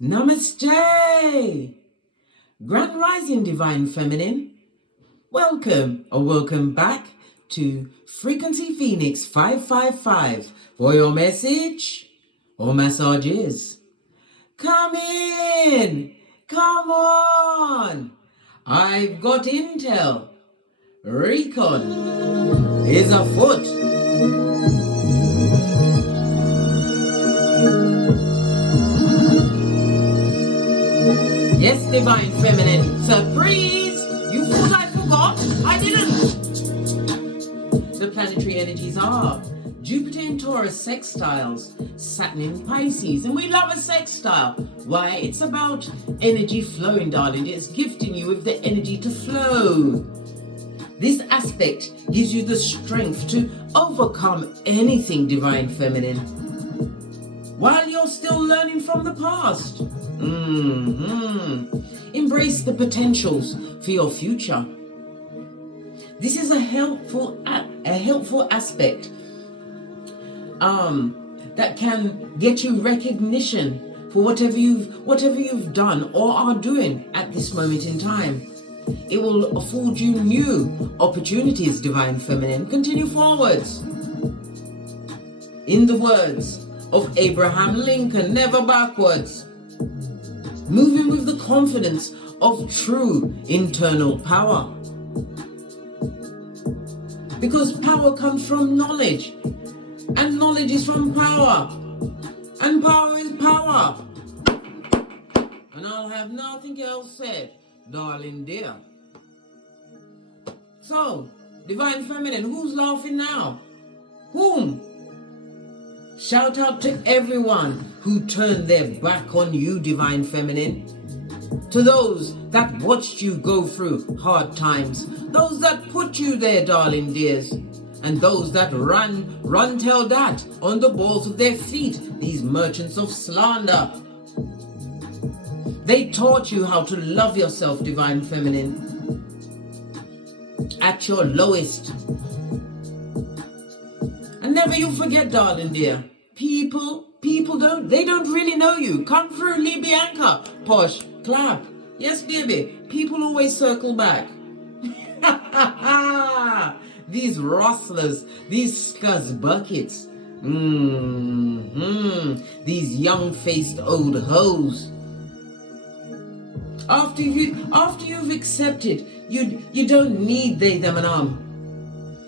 Namaste! Grand Rising Divine Feminine. Welcome or welcome back to Frequency Phoenix 555 for your message or massages. Come in! Come on! I've got intel. Recon is afoot. Yes, Divine Feminine. Surprise! You thought I forgot? I didn't! The planetary energies are Jupiter in Taurus sextiles, Saturn in Pisces, and we love a sextile. Why? It's about energy flowing, darling. It's gifting you with the energy to flow. This aspect gives you the strength to overcome anything, Divine Feminine, while you're still learning from the past. Embrace the potentials for your future. This is a helpful aspect that can get you recognition for whatever you've done or are doing at this moment in time. It will afford you new opportunities, Divine Feminine. Continue forwards. In the words of Abraham Lincoln, never backwards. Moving with the confidence of true internal power. Because power comes from knowledge, and knowledge is from power, and power is power. And I'll have nothing else said, darling dear. So, Divine Feminine, who's laughing now? Whom? Shout out to everyone who turned their back on you, Divine Feminine. To those that watched you go through hard times. Those that put you there, darling dears. And those that run tell that on the balls of their feet. These merchants of slander. They taught you how to love yourself, Divine Feminine. At your lowest. And never you forget, darling dear. People don't really know you. Come through, Libianca. Posh, clap. Yes, baby. People always circle back. These rustlers, these scuzz buckets. These young-faced old hoes. After you've accepted, you don't need they, them, and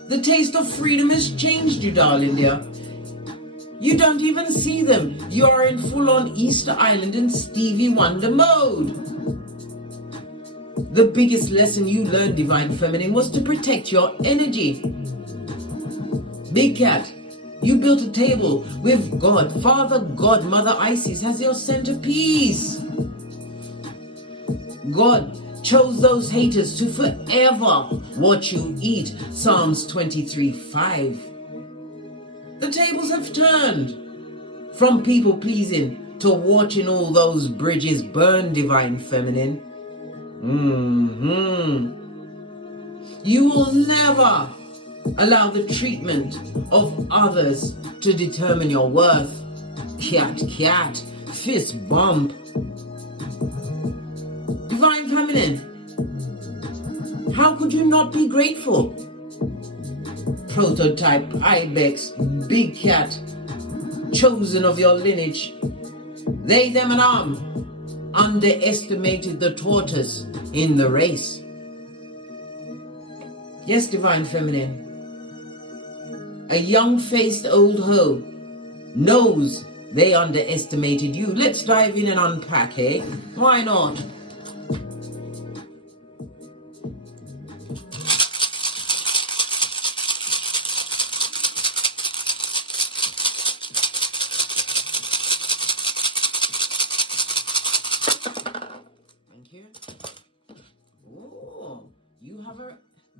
The taste of freedom has changed you, darling dear. You don't even see them. You are in full-on Easter Island and Stevie Wonder mode. The biggest lesson you learned, Divine Feminine, was to protect your energy. Big Cat, you built a table with God, Father, God, Mother Isis as your centerpiece. God chose those haters to forever watch you eat. Psalms 23:5. The tables have turned from people pleasing to watching all those bridges burn, Divine Feminine. You will never allow the treatment of others to determine your worth. Cat, fist bump. Divine Feminine, how could you not be grateful? Prototype Ibex, Big Cat, chosen of your lineage. They, them, and underestimated the tortoise in the race. Yes, Divine Feminine, a young-faced old hoe knows they underestimated you. Let's dive in and unpack, eh? Why not?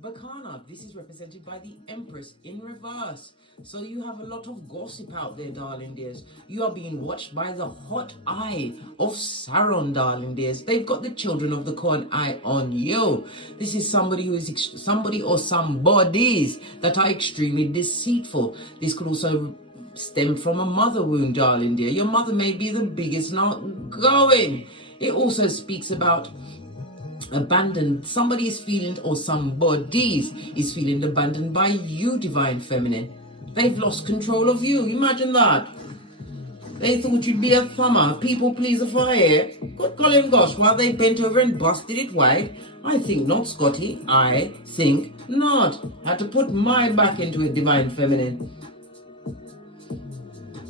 Bacana. This is represented by the Empress in reverse. So you have a lot of gossip out there, darling dears. You are being watched by the hot eye of Sauron, darling dears. They've got the children of the corn eye on you. This is somebody who is somebody or somebodies that are extremely deceitful. This could also stem from a mother wound, darling dear. Your mother may be the biggest going. It also speaks about abandoned. Somebody is feeling, or somebody's is feeling abandoned by you, Divine Feminine. They've lost control of you. Imagine that. They thought you'd be a thumber, people pleaser for hair. Good golly gosh, while they bent over and busted it wide. I think not, Scotty. I think not. Had to put my back into it, Divine Feminine.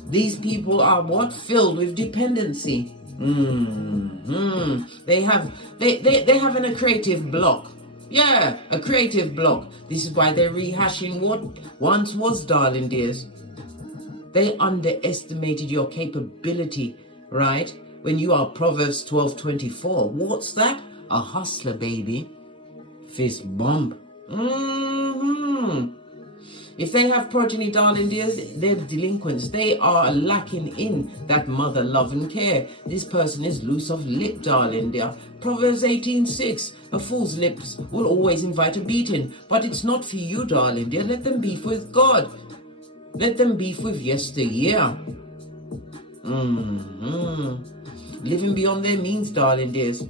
These people are what? Filled with dependency. They have a creative block. Yeah, a creative block. This is why they're rehashing what once was, darling dears. They underestimated your capability, right? When you are Proverbs 12:24. What's that? A hustler, baby. Fist bump. If they have progeny, darling dears, they're delinquents. They are lacking in that mother love and care. This person is loose of lip, darling dear. Proverbs 18:6. A fool's lips will always invite a beating. But it's not for you, darling dear. Let them beef with God. Let them beef with yesteryear. Living beyond their means, darling dears.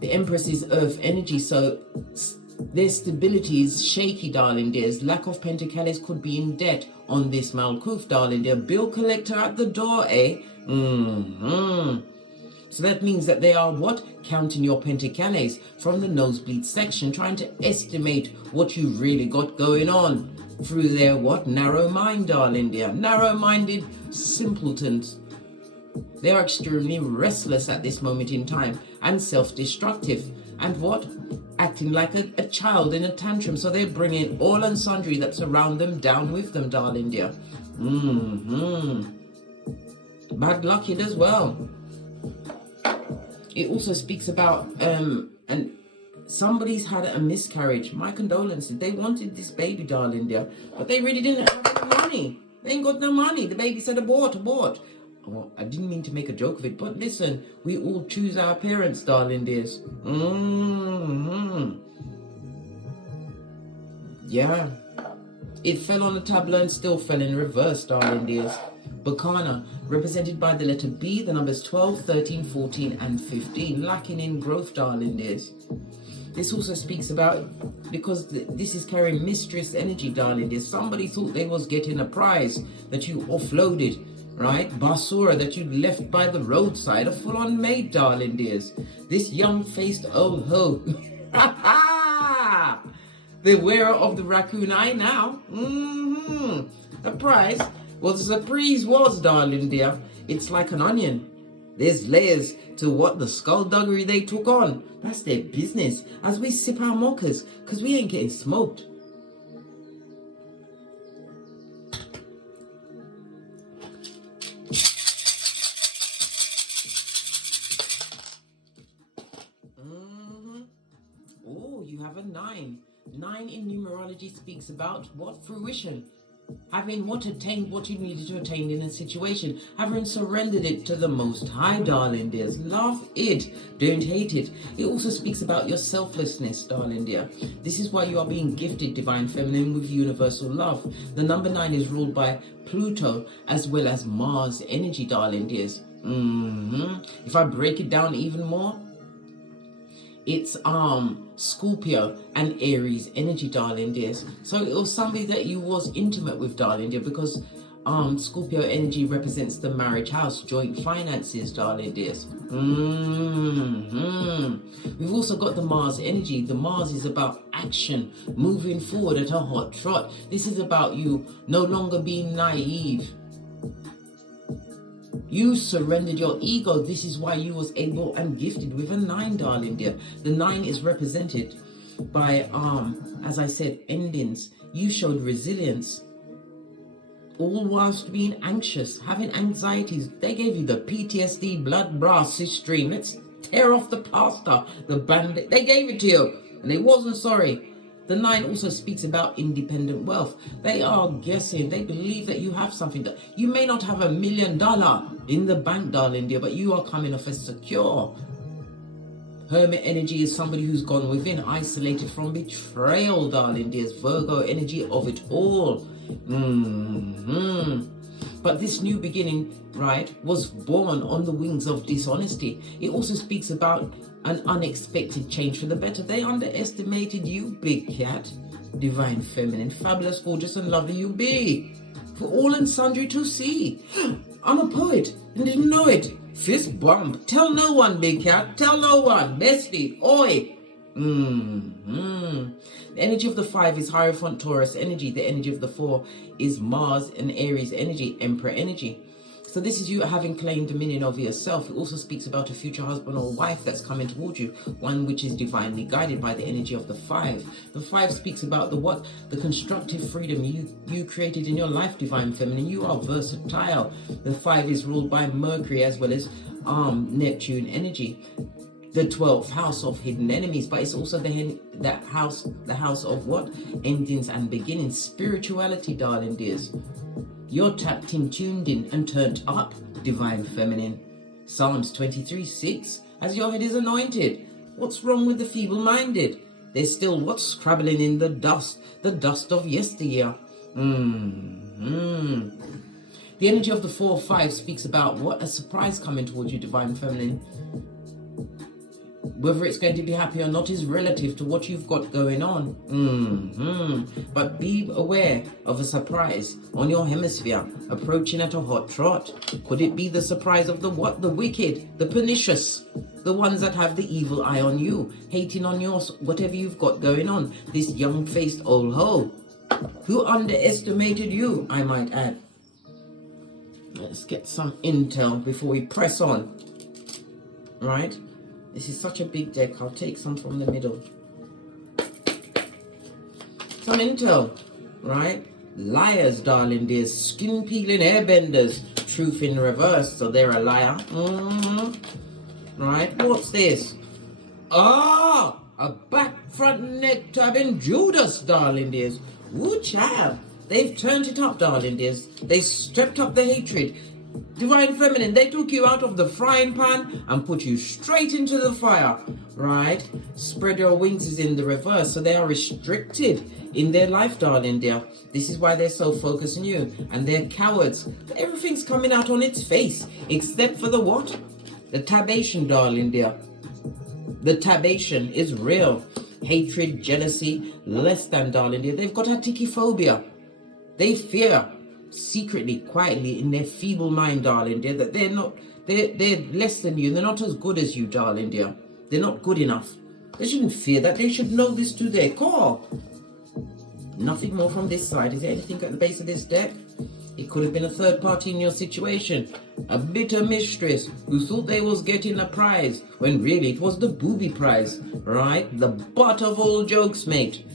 The Empress is earth energy, so their stability is shaky, darling dears. Lack of pentacles could be in debt on this Malkuth, darling dear. Bill collector at the door, eh? So that means that they are what? Counting your pentacles from the nosebleed section, trying to estimate what you've really got going on through their what? Narrow mind, darling dear. Narrow-minded simpletons. They are extremely restless at this moment in time and self-destructive. And what? Acting like a child in a tantrum. So they're bringing all and sundry that surround them down with them, darling dear. Bad luck it as well. It also speaks about and somebody's had a miscarriage. My condolences. They wanted this baby, darling dear, but they really didn't have the money. They ain't got no money. The baby said abort. Well, I didn't mean to make a joke of it, but listen, we all choose our parents, darling dears. Yeah. It fell on the tableau and still fell in reverse, darling dears. Bacana, represented by the letter B, the numbers 12, 13, 14, and 15, lacking in growth, darling dears. This also speaks about, because this is carrying mistress energy, darling dears. Somebody thought they was getting a prize that you offloaded. Right? Basura that you left by the roadside, a full-on maid, darling dears. This young-faced OLe HOE. The wearer of the raccoon eye now. The prize, well, the surprise was, darling dear, it's like an onion. There's layers to what the skullduggery they took on. That's their business. As we sip our mochas, because we ain't getting smoked. You have a 9. 9 in numerology speaks about what? Fruition. Having what? Attained what you needed to attain in a situation. Having surrendered it to the Most High, darling dears. Love it. Don't hate it. It also speaks about your selflessness, darling dear. This is why you are being gifted, Divine Feminine, with universal love. The number 9 is ruled by Pluto as well as Mars energy, darling dears. If I break it down even more, it's Scorpio and Aries energy, darling dears. So it was somebody that you was intimate with, darling dear, because Scorpio energy represents the marriage house, joint finances, darling dears. We've also got the Mars energy. The Mars is about action, moving forward at a hot trot. This is about you no longer being naive. You surrendered your ego. This is why you was able and gifted with a 9, darling dear. The 9 is represented by, as I said, endings. You showed resilience, all whilst being anxious, having anxieties. They gave you the PTSD, blood, brass, stream. Let's tear off the plaster, the bandit. They gave it to you, and they wasn't sorry. The 9 also speaks about independent wealth. They are guessing. They believe that you have something. That you may not have $1 million in the bank, darling dear, but you are coming off as secure. Hermit energy is somebody who's gone within, isolated from betrayal, darling dears. Virgo energy of it all. But this new beginning, right, was born on the wings of dishonesty. It also speaks about an unexpected change for the better. They underestimated you, big cat. Divine feminine, fabulous, gorgeous, and lovely you be. For all and sundry to see. I'm a poet and didn't know it. Fist bump. Tell no one, big cat. Tell no one. Bestie. Oi. The energy of the 5 is Hierophant Taurus energy. The energy of the 4 is Mars and Aries energy, Emperor energy. So this is you having claimed dominion over yourself. It also speaks about a future husband or wife that's coming towards you, one which is divinely guided by the energy of the 5. The 5 speaks about the constructive freedom you created in your life, divine feminine. You are versatile. The 5 is ruled by Mercury as well as Neptune energy. The 12th house of hidden enemies, but it's also the house of what? Endings and beginnings. Spirituality, darling dears. You're tapped in, tuned in, and turned up, divine feminine. Psalms 23:6, as your head is anointed. What's wrong with the feeble-minded? There's still what's scrabbling in the dust of yesteryear. The energy of the 4-5 speaks about what? A surprise coming towards you, divine feminine. Whether it's going to be happy or not is relative to what you've got going on. But be aware of a surprise on your hemisphere approaching at a hot trot. Could it be the surprise of the what? The wicked, the pernicious, the ones that have the evil eye on you, hating on your whatever you've got going on. This young-faced OLe HOE who underestimated you, I might add. Let's get some intel before we press on. Right? This is such a big deck. I'll take some from the middle. Some intel, right? Liars, darling dears. Skin peeling airbenders. Truth in reverse. So they're a liar. Right? What's this? A back, front, neck tabbing Judas, darling dears. Woo child. They've turned it up, darling dears. They stepped up the hatred. Divine feminine, they took you out of the frying pan and put you straight into the fire, right? Spread your wings is in the reverse, so they are restricted in their life, darling dear. This is why they're so focused on you, and they're cowards. Everything's coming out on its face, except for the what? The tabation, darling dear. The tabation is real. Hatred, jealousy, less than, darling dear. They've got atikiphobia. They fear secretly, quietly, in their feeble mind, darling dear, that they're less than you. They're not as good as you, darling dear. They're not good enough. They shouldn't fear that. They should know this to their core. Nothing more from this side. Is there anything at the base of this deck? It could have been a third party in your situation. A bitter mistress who thought they was getting a prize when really it was the booby prize, right? The butt of all jokes, mate.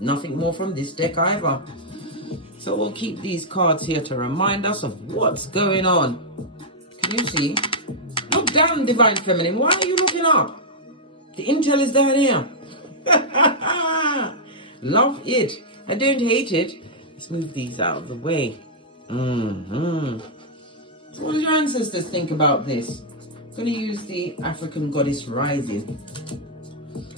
Nothing more from this deck either. So we'll keep these cards here to remind us of what's going on. Can you see? Look down, divine feminine. Why are you looking up? The intel is down here. Love it. I don't hate it. Let's move these out of the way. So what do your ancestors think about this? I'm going to use the African Goddess Rising.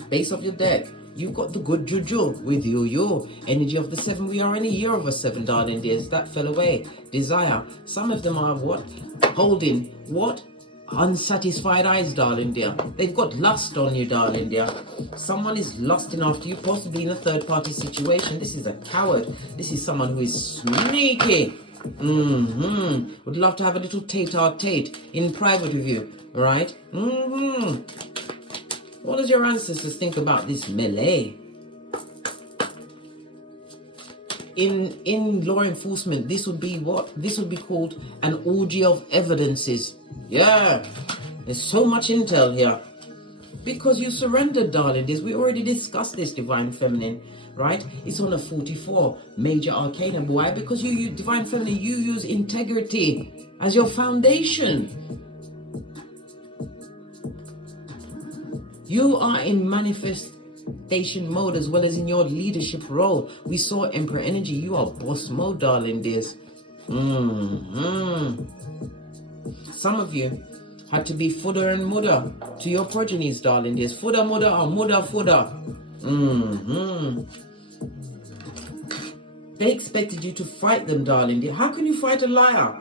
Base of your deck. You've got the good juju with your energy of the 7. We are in a year of a 7, darling dears. That fell away. Desire. Some of them are what? Holding what? Unsatisfied eyes, darling dear. They've got lust on you, darling dear. Someone is lusting after you, possibly in a third party situation. This is a coward. This is someone who is sneaky. Would love to have a little tete-a-tete in private with you, right? What does your ancestors think about this melee? In law enforcement, this would be what? This would be called an orgy of evidences. Yeah, there's so much intel here. Because you surrendered, darling. We already discussed this, divine feminine, right? It's on a 44, major arcana. Why? Because you divine feminine, you use integrity as your foundation. You are in manifestation mode as well as in your leadership role. We saw Emperor energy. You are boss mode, darling dears. Some of you had to be fooder and mudder to your progenies, darling dears. Fooder, mudder, or mudder, fooder. They expected you to fight them, darling dear. How can you fight a liar?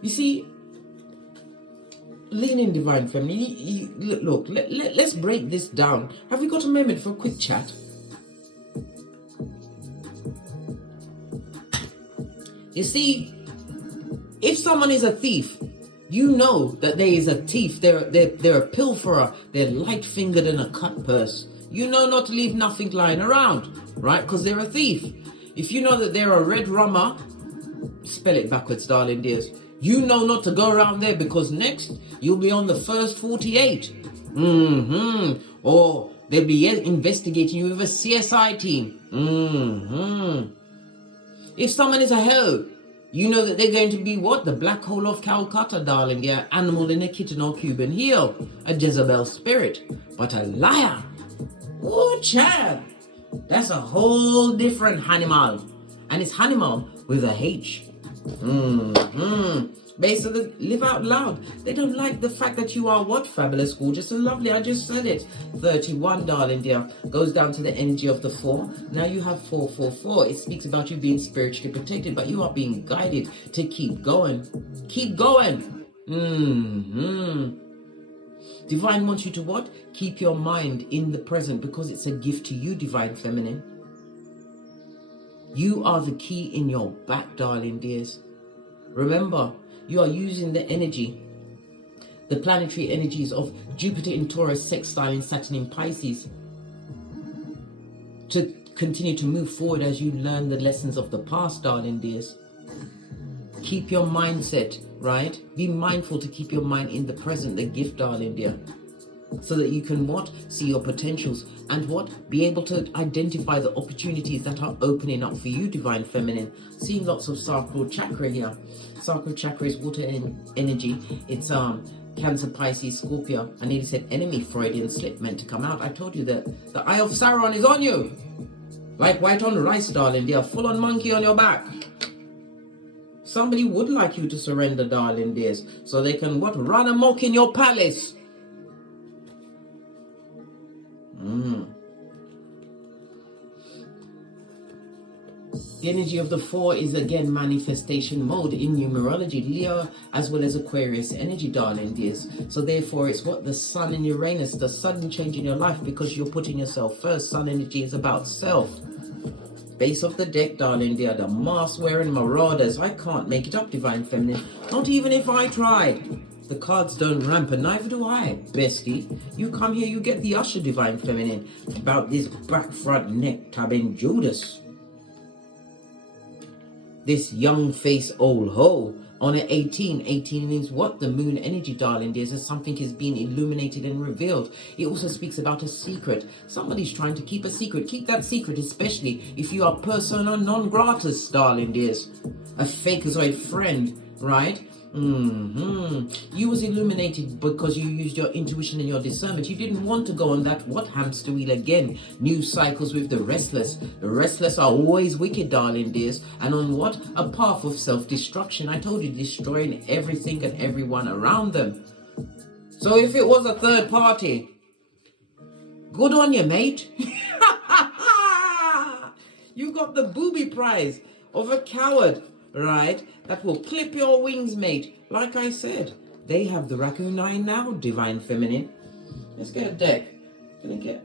You see, lean in, divine feminine. Look, let's break this down. Have we got a moment for a quick chat? You see, if someone is a thief, you know that there is a thief. They're a pilferer. They're light-fingered and a cut purse. You know not to leave nothing lying around, right? Because they're a thief. If you know that they're a red rummer, spell it backwards, darling dears. You know not to go around there, because next you'll be on the first 48. Or they'll be investigating you with a CSI team. If someone is a hoe, you know that they're going to be what? The black hole of Calcutta, darling dear. Animal in a kitten or Cuban heel. A Jezebel spirit. But a liar. Oh, Chad. That's a whole different animal. And it's animal with a H. Basically, live out loud. They don't like the fact that you are what? Fabulous, gorgeous, and lovely. I just said it. 31, darling dear, goes down to the energy of the 4. Now you have 444. It speaks about you being spiritually protected, but you are being guided to keep going. Keep going. Divine wants you to what? Keep your mind in the present, because it's a gift to you, divine feminine. You are the key in your back, darling dears. Remember, you are using the energy, the planetary energies of Jupiter in Taurus, sextile in Saturn in Pisces, to continue to move forward as you learn the lessons of the past, darling dears. Keep your mindset, right? Be mindful to keep your mind in the present, the gift, darling dear. So that you can what? See your potentials and what? Be able to identify the opportunities that are opening up for you, divine feminine. Seeing lots of sacral chakra here. Sacral chakra is water energy. It's Cancer, Pisces, Scorpio. I nearly said enemy, Freudian slip, meant to come out. I told you that the eye of Sauron is on you. Like white on rice, darling dear. Full on monkey on your back. Somebody would like you to surrender, darling dears. So they can what? Run amok in your palace. The energy of the 4 is again manifestation mode in numerology, Leo as well as Aquarius energy, darling dears. So therefore it's what? The sun in Uranus, the sudden change in your life, because you're putting yourself first. Sun energy is about self. Base of the deck, darling dear, the mask wearing marauders. I can't make it up, divine feminine. Not even if I tried. The cards don't ramp, and neither do I, bestie. You come here, you get the usher, divine feminine, about this back front neck tabbing Judas. This young face OLe HOE on an 18. 18 means what? The moon energy, darling dears, as something is being illuminated and revealed. It also speaks about a secret. Somebody's trying to keep a secret. Keep that secret, especially if you are persona non gratis, darling dears. A fakeazoid friend, right? You was illuminated because you used your intuition and your discernment. You didn't want to go on that what hamster wheel again. New cycles with the restless. The restless are always wicked, darling dears. And on what? A path of self-destruction. I told you, destroying everything and everyone around them. So if it was a third party, good on you, mate. You got the booby prize of a coward, right? That will clip your wings, mate. Like I said, they have the raccoon eye now, divine feminine. Let's get a deck. Gonna get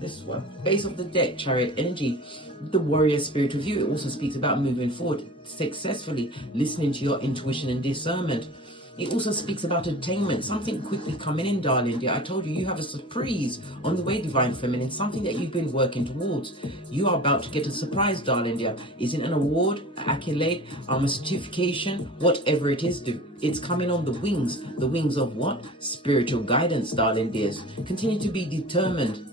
this one. Base of the deck, chariot energy. The warrior spirit of you. It also speaks about moving forward successfully, listening to your intuition and discernment. It also speaks about attainment, something quickly coming in, darling dear. I told you, you have a surprise on the way, divine feminine, something that you've been working towards. You are about to get a surprise, darling dear. Is it an award, an accolade, a certification, whatever it is, it's coming on the wings of what? Spiritual guidance, darling dears. Continue to be determined.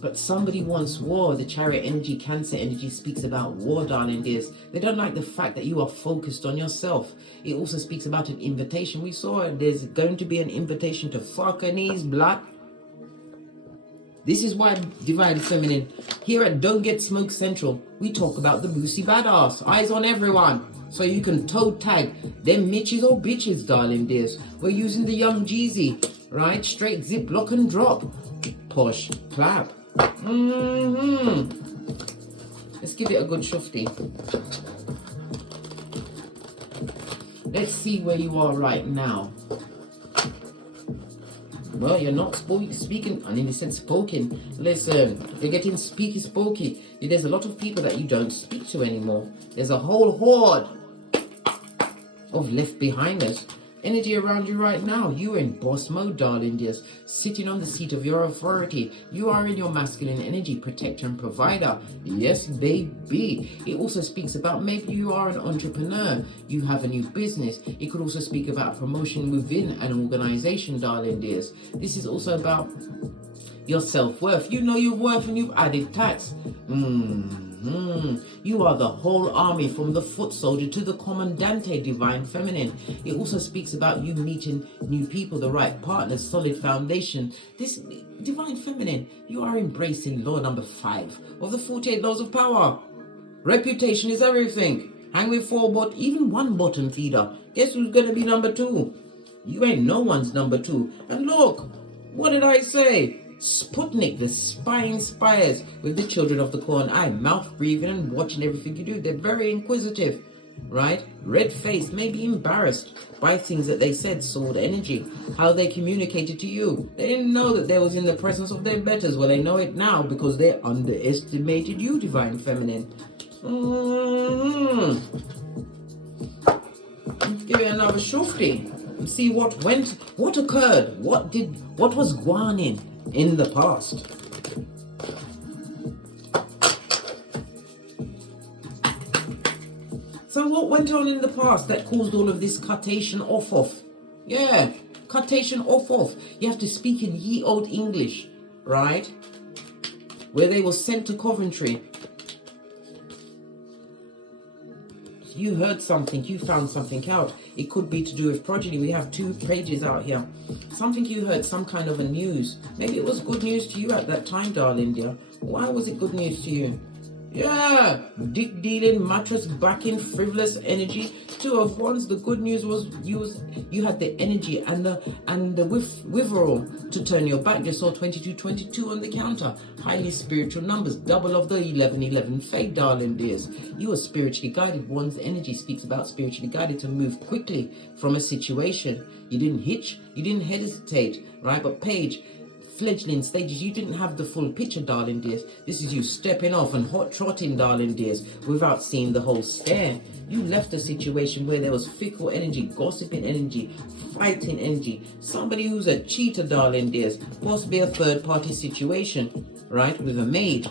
But somebody wants war. The chariot energy, Cancer energy speaks about war, darling dears. They don't like the fact that you are focused on yourself. It also speaks about an invitation. We saw it. There's going to be an invitation to fuck her knees, blood. This is why, divine feminine, here at Don't Get Smoke Central, we talk about the Boosie Badass. Eyes on everyone. So you can toe tag them Mitches or bitches, darling dears. We're using the young Jeezy, right? Straight zip, lock and drop. Posh, clap. Let's give it a good shufty. Let's see where you are right now. Well, you're not speaking. I nearly said spoken. Listen, you're getting speaky spooky. There's a lot of people that you don't speak to anymore. There's a whole horde of left behinders. Energy around you right now. You're in boss mode, darling dears. Sitting on the seat of your authority. You are in your masculine energy, protector and provider. Yes, baby. It also speaks about maybe you are an entrepreneur. You have a new business. It could also speak about promotion within an organization, darling dears. This is also about your self-worth. You know your worth and you've added tax. You are the whole army, from the foot soldier to the commandante, divine feminine. It also speaks about you meeting new people, the right partners, solid foundation. This divine feminine, you are embracing law number 5 of the 48 laws of power. Reputation is everything. Hang with 4, but even 1 bottom feeder. Guess who's gonna be number 2? You ain't no one's number 2. And look, what did I say? Sputnik, the spying spires with the children of the corn eye, mouth breathing and watching everything you do. They're very inquisitive, right? Red faced, maybe embarrassed by things that they said, sword energy, how they communicated to you. They didn't know that they was in the presence of their betters. Well, they know it now because they underestimated you, divine feminine. Let's give it another shufty and see what occurred, what was going in the past. So what went on in the past that caused all of this cuttation off? Yeah, cuttation off. You have to speak in ye old English, right? Where they were sent to Coventry. You heard something, you found something out. It could be to do with progeny. We have 2 pages out here. Something you heard, some kind of a news. Maybe it was good news to you at that time, darling dear. Why was it good news to you? Yeah, dick dealing, mattress backing, frivolous energy. 2 of Wands. The good news was you had the energy and the witherall to turn your back. You saw 22 on the counter. Highly spiritual numbers, double of the 11 fade, darling dears. You are spiritually guided. One's energy speaks about spiritually guided to move quickly from a situation. You didn't hitch, you didn't hesitate, right? But Paige, fledgling stages, you didn't have the full picture, darling dears. This is you stepping off and hot trotting, darling dears, without seeing the whole stare. You left a situation where there was fickle energy, gossiping energy, fighting energy, somebody who's a cheater, darling dears, possibly a third party situation, right, with a maid.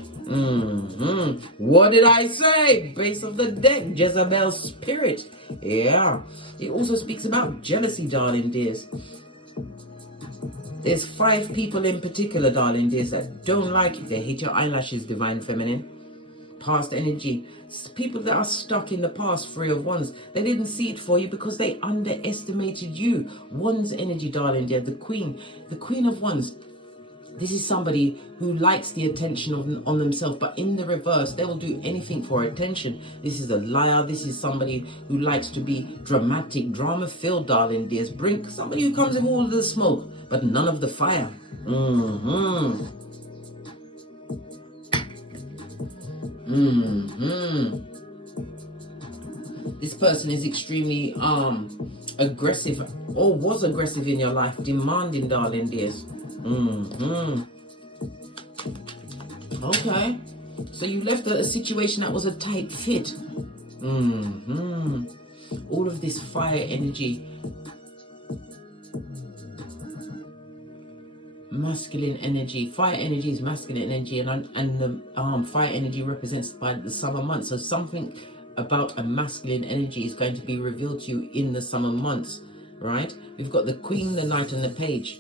What did I say? Base of the deck, Jezebel's spirit. Yeah. It also speaks about jealousy, darling dears. There's 5 people in particular, darling dears, that don't like you. They hate your eyelashes, divine feminine. Past energy. People that are stuck in the past, 3 of Wands. They didn't see it for you because they underestimated you. Wands energy, darling dear. The Queen of Wands. This is somebody who likes the attention on themselves, but in the reverse, they will do anything for attention. This is a liar. This is somebody who likes to be dramatic, drama-filled, darling dears. Bring somebody who comes with all of the smoke, but none of the fire. This person is extremely aggressive, or was aggressive in your life, demanding, darling dears. Okay, so you left a situation that was a tight fit. All of this fire energy, masculine energy. Fire energy is masculine energy, and the fire energy represents by the summer months. So something about a masculine energy is going to be revealed to you in the summer months, right? We've got the Queen, the Knight, and the Page.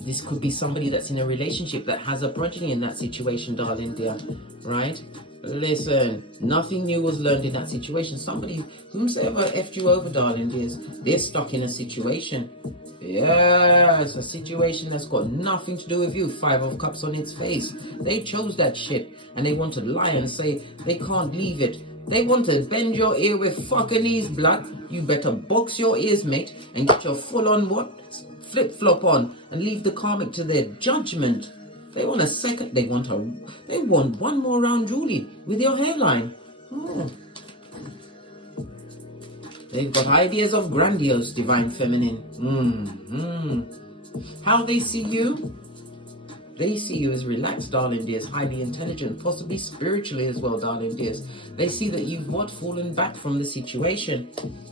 This could be somebody that's in a relationship that has a progeny in that situation, darling dear, right? Listen, nothing new was learned in that situation. Somebody, whomsoever effed you over, darling dears, they're stuck in a situation. Yes, a situation that's got nothing to do with you. 5 of Cups on its face. They chose that shit, and they want to lie and say they can't leave it. They want to bend your ear with fucking knees, blood. You better box your ears, mate, and get your full-on what? Flip-flop on and leave the karmic to their judgment. They want a second, they want one more round, Julie, with your hairline. Oh. They've got ideas of grandiose, divine feminine. How they see you? They see you as relaxed, darling dears, highly intelligent, possibly spiritually as well, darling dears. They see that you've fallen back from the situation.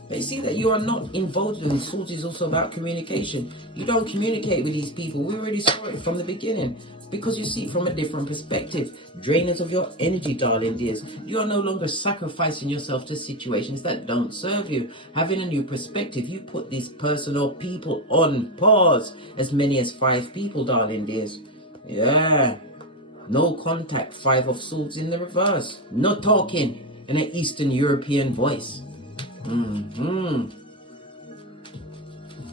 They see that you are not involved in Swords is also about communication. You don't communicate with these people. We already saw it from the beginning. Because you see it from a different perspective. Drainers of your energy, darling dears. You are no longer sacrificing yourself to situations that don't serve you. Having a new perspective, you put this person or people on pause. As many as 5 people, darling dears. Yeah. No contact, 5 of Swords in the reverse. No talking in an Eastern European voice.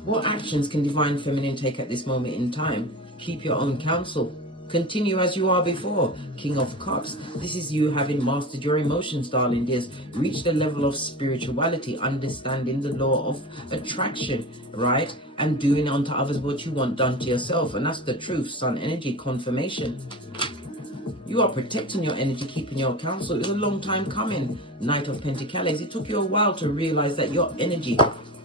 What actions can divine feminine take at this moment in time? Keep your own counsel. Continue as you are before. King of Cups. This is you having mastered your emotions, darling dears. Reach the level of spirituality, understanding the law of attraction, right? And doing unto others what you want done to yourself. And that's the truth, sun energy confirmation. You are protecting your energy, keeping your counsel. It was a long time coming, Knight of Pentacles. It took you a while to realize that your energy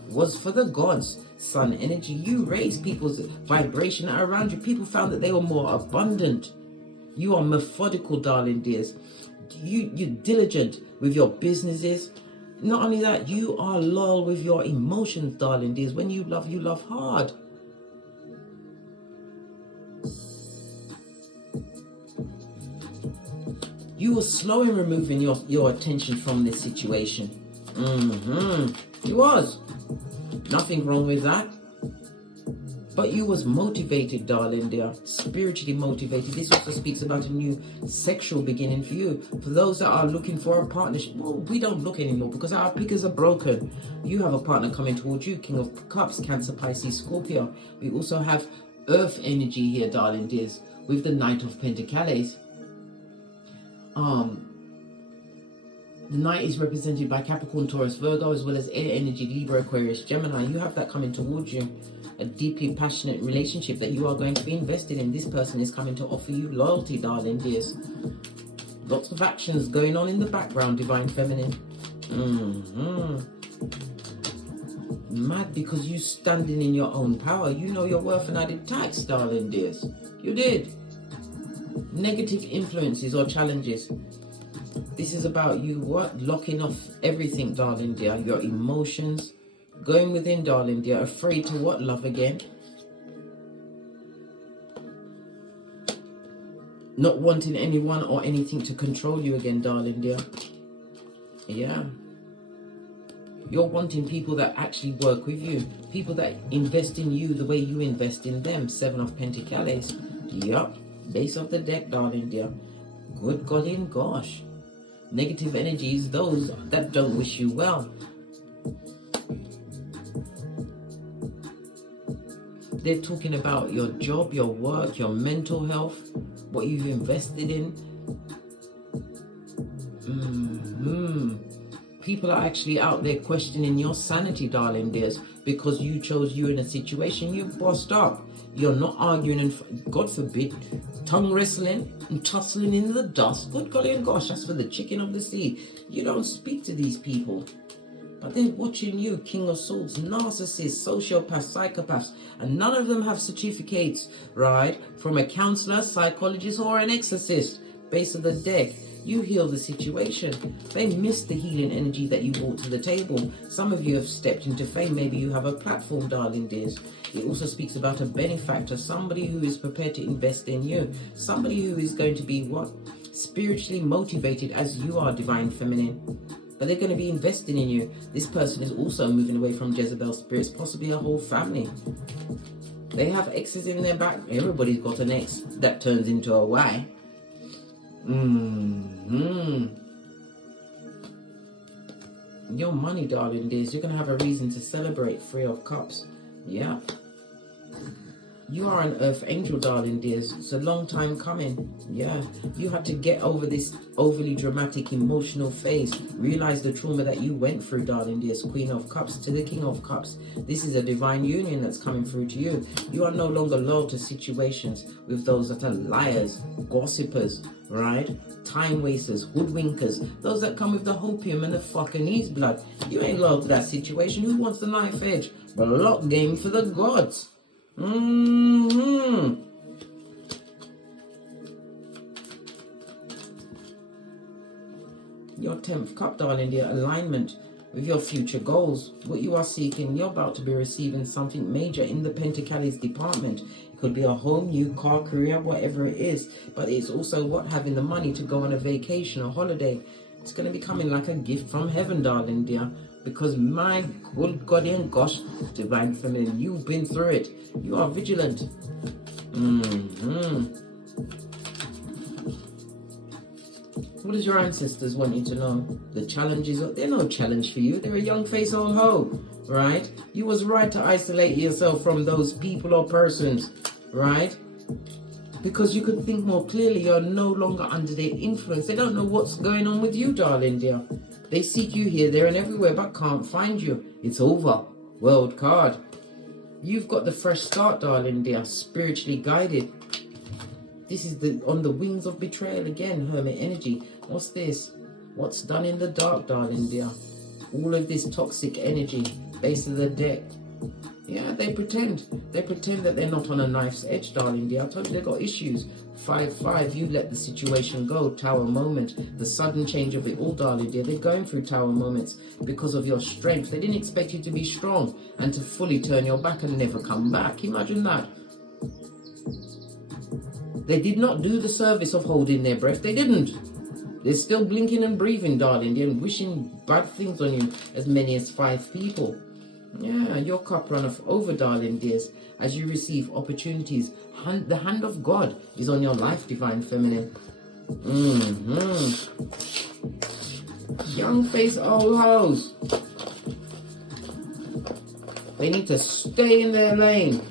was for the gods. Sun energy, you raised people's vibration around you. People found that they were more abundant. You are methodical, darling dears. You're diligent with your businesses. Not only that, you are loyal with your emotions, darling dears. When you love hard. You were slow in removing your attention from this situation. You was. Nothing wrong with that. But you was motivated, darling dear. Spiritually motivated. This also speaks about a new sexual beginning for you. For those that are looking for a partnership, well, we don't look anymore because our pickers are broken. You have a partner coming towards you. King of Cups, Cancer, Pisces, Scorpio. We also have Earth energy here, darling dears, with the Knight of Pentacles. The Knight is represented by Capricorn, Taurus, Virgo, as well as air energy, Libra, Aquarius, Gemini. You have that coming towards you. A deeply passionate relationship that you are going to be invested in. This person is coming to offer you loyalty, darling dears. Lots of actions going on in the background, divine feminine. Mad because you standing in your own power. You know your worth and added tax, darling dears. You did. Negative influences or challenges. This is about you, what? Locking off everything, darling dear. Your emotions. Going within, darling dear. Afraid to what? Love again. Not wanting anyone or anything to control you again, darling dear. Yeah. You're wanting people that actually work with you. People that invest in you the way you invest in them. 7 of Pentacles. Yup. Base of the deck, darling dear. Good golly and gosh. Negative energies, those that don't wish you well. They're talking about your job, your work, your mental health, what you've invested in. People are actually out there questioning your sanity, darling dears, because you chose you in a situation. You bossed up. You're not arguing and, God forbid, tongue wrestling and tussling in the dust. Good golly and gosh, that's for the chicken of the sea. You don't speak to these people. But they're watching you, King of Swords, narcissists, sociopaths, psychopaths, and none of them have certificates, right? From a counselor, psychologist, or an exorcist. Base of the deck. You heal the situation. They missed the healing energy that you brought to the table. Some of you have stepped into fame. Maybe you have a platform, darling dears. It also speaks about a benefactor, somebody who is prepared to invest in you. Somebody who is going to be what? Spiritually motivated as you are, divine feminine. But they're going to be investing in you. This person is also moving away from Jezebel spirits, possibly a whole family. They have exes in their back. Everybody's got an ex that turns into a Y. Your money, darling dears, you're going to have a reason to celebrate. 3 of Cups. Yeah. You are an earth angel, darling dears. It's a long time coming. Yeah, you had to get over this overly dramatic emotional phase. Realize the trauma that you went through, darling dears. Queen of Cups to the King of Cups. This is a divine union that's coming through to you. You are no longer loyal to situations with those that are liars, gossipers, right? Time wasters, hoodwinkers, those that come with the hopium and the fucking ease blood. You ain't loyal to that situation. Who wants the knife edge? Block game for the gods. Your 10th cup, darling dear, alignment with your future goals. What you are seeking, you're about to be receiving something major in the Pentacles department. It could be a home, new car, career, whatever it is. But it's also what, having the money to go on a vacation, a holiday. It's going to be coming like a gift from heaven, darling dear. Because my good God and gosh, divine feminine, you've been through it. You are vigilant. What does your ancestors want you to know? The challenges, they're no challenge for you. They're a young face old hoe, right? You was right to isolate yourself from those people or persons, right? Because you could think more clearly. You're no longer under their influence. They don't know what's going on with you, darling dear. They seek you here, there, and everywhere, but can't find you. It's over. World card. You've got the fresh start, darling dear. Spiritually guided. This is on the wings of betrayal again, hermit energy. What's this? What's done in the dark, darling dear? All of this toxic energy. Base of the deck. Yeah, they pretend. They pretend that they're not on a knife's edge, darling dear. I told you they got issues. 5-5, you let the situation go. Tower moment. The sudden change of it all, darling dear. They're going through tower moments because of your strength. They didn't expect you to be strong and to fully turn your back and never come back. Imagine that. They did not do the service of holding their breath. They didn't. They're still blinking and breathing, darling dear, and wishing bad things on you, as many as 5 people. Yeah, your cup runneth over, darling dears, as you receive opportunities. The hand of God is on your life, divine feminine. Young face old hoes. They need to stay in their lane.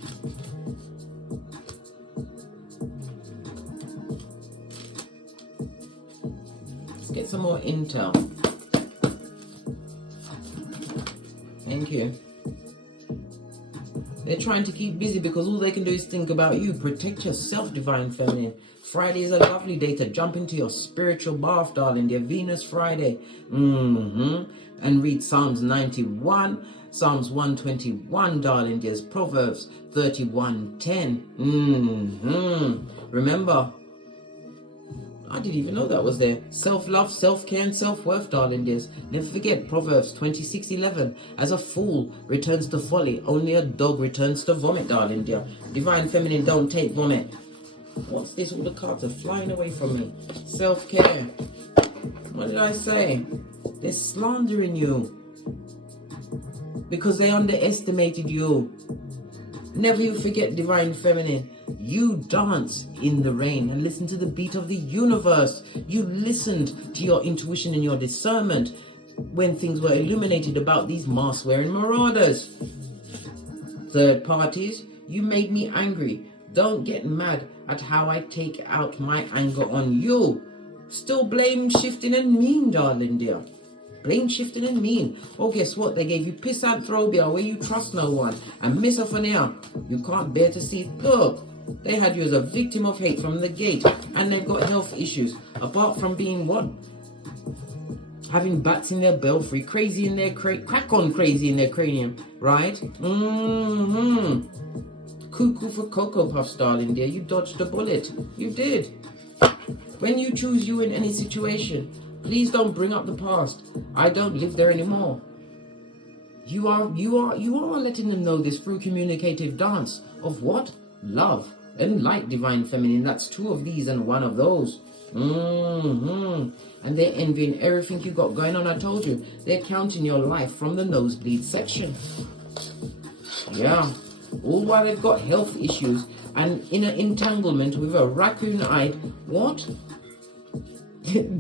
Let's get some more intel. Thank you. They're trying to keep busy because all they can do is think about you. Protect yourself, divine feminine. Friday is a lovely day to jump into your spiritual bath, darling dear. Venus Friday. And read Psalms 91, Psalms 121, darling dears. Proverbs 31:10. Remember, I didn't even know that was there. Self-love, self-care, and self-worth, darling dears. Never forget Proverbs 26:11. As a fool returns to folly, only a dog returns to vomit, darling dear. Divine feminine, don't take vomit. What's this? All the cards are flying away from me. Self-care. What did I say? They're slandering you because they underestimated you. Never you forget, divine feminine. You dance in the rain and listen to the beat of the universe. You listened to your intuition and your discernment when things were illuminated about these mask-wearing marauders. Third parties, you made me angry. Don't get mad at how I take out my anger on you. Still blame shifting and mean, darling dear. Blame shifting and mean. Oh, guess what? They gave you pisanthropia where you trust no one. And misophonia, you can't bear to see. Look, they had you as a victim of hate from the gate. And they've got health issues. Apart from being what? Having bats in their belfry, crazy in their crack on crazy in their cranium, right? Cuckoo for Cocoa Puffs, darling dear. You dodged a bullet. You did. When you choose you in any situation, please don't bring up the past. I don't live there anymore. You are letting them know this through communicative dance of what? Love and light, divine feminine. That's 2 of these and 1 of those. And they're envying everything you got going on. I told you, they're counting your life from the nosebleed section. Yeah. All while they've got health issues and in an entanglement with a raccoon-eyed, what?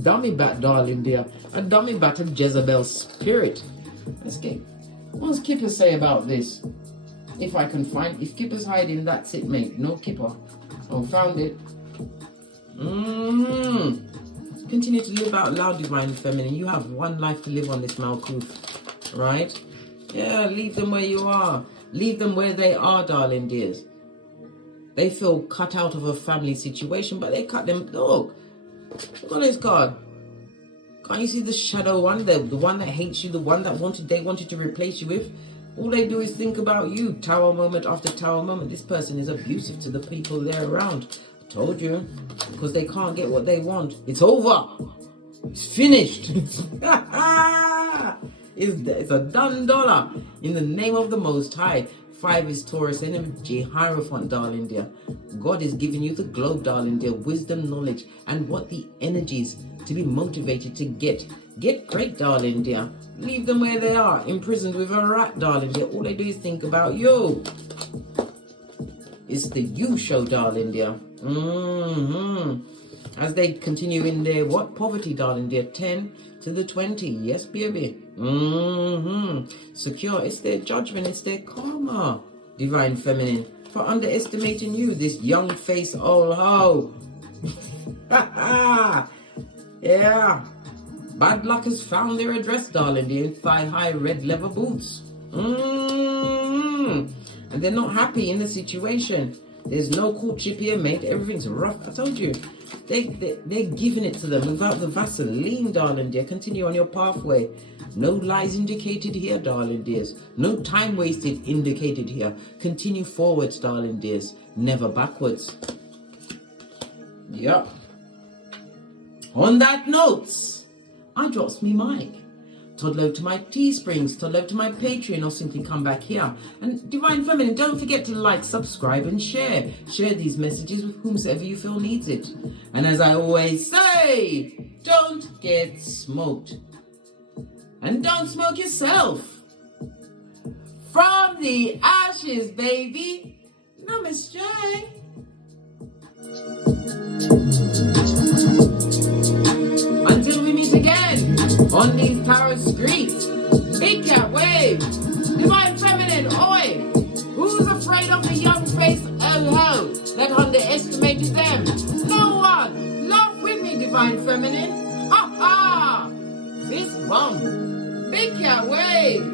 Dummy bat, darling dear. A dummy bat of Jezebel's spirit. Let's get, what does Kipper say about this? If I can find, if Kipper's hiding, that's it, mate. No Kipper. Oh, found it. Continue to live out loud, divine feminine. You have one life to live on this Malkuth, right? Yeah, leave them where you are. Leave them where they are, darling dears. They feel cut out of a family situation, but they cut them. Look at this card. Can't you see the shadow one, the one that hates you, the one that they wanted to replace you with? All they do is think about you, tower moment after tower moment. This person is abusive to the people they're around. I told you, because they can't get what they want. It's over. It's finished. It's a done dollar. In the name of the Most High. 5 is Taurus energy, Hierophant, darling dear. God is giving you the globe, darling dear, wisdom, knowledge, and what the energies to be motivated to get. Get great, darling dear. Leave them where they are, imprisoned with a rat, darling dear. All they do is think about you. It's the you show, darling dear. As they continue in their poverty, darling dear. 10 to the 20. Yes, baby. Secure. It's their judgment. It's their karma, divine feminine, for underestimating you, this young face OLe HOE. Yeah. Bad luck has found their address, darling dear, in thigh-high red leather boots. And they're not happy in the situation. There's no courtship here, mate. Everything's rough. I told you. They're giving it to them without the Vaseline, darling dear. Continue on your pathway. No lies indicated here, darling dears. No time wasted indicated here. Continue forwards, darling dears. Never backwards. Yep. On that note, I drops me mic. Toddle over to my Teesprings, toddle over to my Patreon, or simply come back here. And divine feminine, don't forget to like, subscribe, and share. Share these messages with whomsoever you feel needs it. And as I always say, don't get smoked. And don't smoke yourself. From the ashes, baby. Namaste. Until we meet again on these tarot streets, big cat wave, divine feminine, oi, who's afraid of the young face OLe HOE that underestimated them? No one. Love with me, divine feminine. Ha ha. Fist bump. Big cat wave.